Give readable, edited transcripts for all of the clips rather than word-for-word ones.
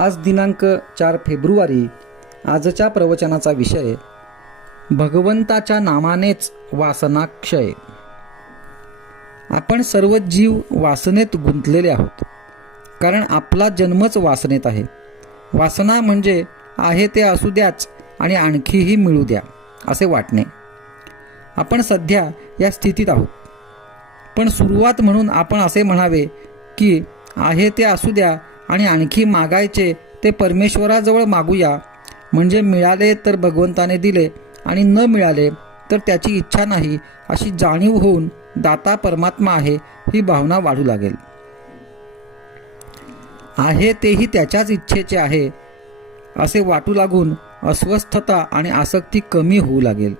आज दिनांक 4 फेब्रुवारी. आजच्या प्रवचनाचा विषय भगवंताच्या नामानेच वासनाक्षय. आपण सर्व जीव वासनेत गुंतलेले आहोत, कारण आपला जन्मच वासनेत आहे. वासना म्हणजे आहे ते असू द्याच आणि आणखीही मिळू द्या असे वाटणे. आपण सध्या या स्थितीत आहोत, पण सुरुवात म्हणून आपण असे म्हणावे की आहे ते असू द्या आणि आणखी मागायचे ते परमेश्वराजवळ मागूया. म्हणजे मिळाले तर भगवंताने दिले आणि न मिळाले तर त्याची इच्छा नाही अशी जाणीव होऊन दाता परमात्मा आहे ही भावना वाढू लागेल. आहे तेही त्याच्याच इच्छेचे आहे असे वाटू लागून अस्वस्थता आणि आसक्ती कमी होऊ लागेल.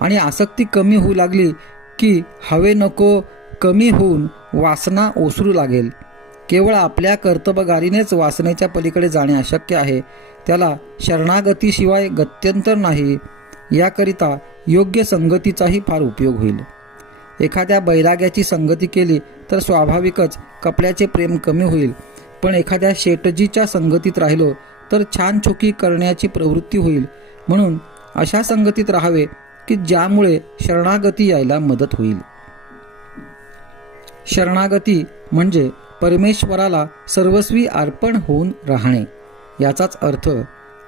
आणि आसक्ती कमी होऊ लागली की हवे नको कमी होऊन वासना ओसरू लागेल. केवळ आपल्या कर्तबगारीनेच वासनेच्या पलीकडे जाणे अशक्य आहे. त्याला शरणागतीशिवाय गत्यंतर नाही. याकरिता योग्य संगतीचाही फार उपयोग होईल. एखाद्या बैराग्याची संगती केली तर स्वाभाविकच कपड्याचे प्रेम कमी होईल, पण एखाद्या शेटजीच्या संगतीत राहिलो तर छान छोकी करण्याची प्रवृत्ती होईल. म्हणून अशा संगतीत राहावे की ज्यामुळे शरणागती यायला मदत होईल. शरणागती म्हणजे परमेश्वराला सर्वस्वी अर्पण होऊन राहणे. याचाच अर्थ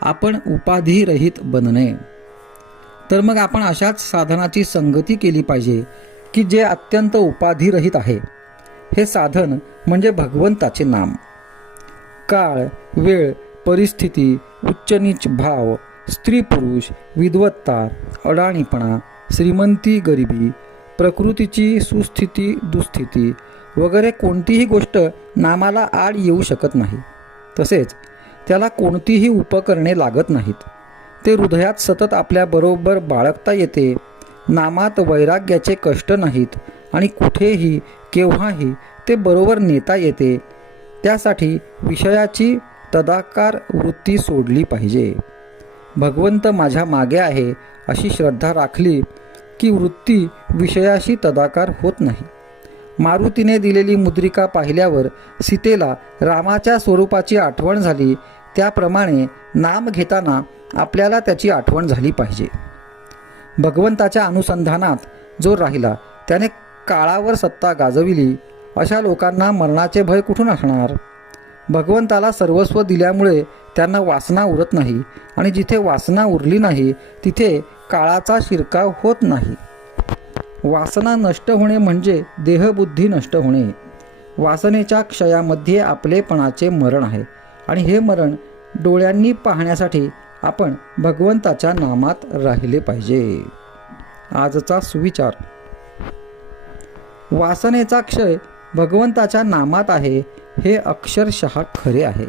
आपण उपाधिरहित बनणे. तर मग आपण अशाच साधनाची संगती केली पाहिजे की जे अत्यंत उपाधिरहित आहे. हे साधन म्हणजे भगवंताचे नाम. काळ, वेळ, परिस्थिती, उच्च नीच भाव, स्त्री पुरुष, विद्वत्ता, अडाणीपणा, श्रीमंती गरिबी, प्रकृतीची सुस्थिती दुस्थिती वगैरे कोणतीही गोष्ट नामाला आड येऊ शकत नाही. तसेच त्याला कोणतीही उपकरणे लागत नाहीत. ते हृदयात सतत आपल्याबरोबर बाळगता येते. नामात वैराग्याचे कष्ट नाहीत आणि कुठेही केव्हाही ते बरोबर नेता येते. त्यासाठी विषयाची तदाकार वृत्ती सोडली पाहिजे. भगवंत माझ्या मागे आहे अशी श्रद्धा राखली की वृत्ती विषयाशी तदाकार होत नाही. मारुतीने दिलेली मुद्रिका पाहिल्यावर सीतेला रामाच्या स्वरूपाची आठवण झाली. त्याप्रमाणे नाम घेताना आपल्याला त्याची आठवण झाली पाहिजे. भगवंताच्या अनुसंधानात जो राहिला त्याने काळावर सत्ता गाजविली. अशा लोकांना मरणाचे भय कुठून असणार? भगवंताला सर्वस्व दिल्यामुळे त्यांना वासना उरत नाही, आणि जिथे वासना उरली नाही तिथे काळाचा शिरकाव होत नाही. वासना नष्ट होणे म्हणजे देहबुद्धी नष्ट होणे. वासनेच्या क्षयामध्ये आपलेपणाचे मरण आहे, आणि हे मरण डोळ्यांनी पाहण्यासाठी आपण भगवंताच्या नामात राहिले पाहिजे. आजचा सुविचार: वासनेचा क्षय भगवंताच्या नामात आहे हे अक्षरशः खरे आहे.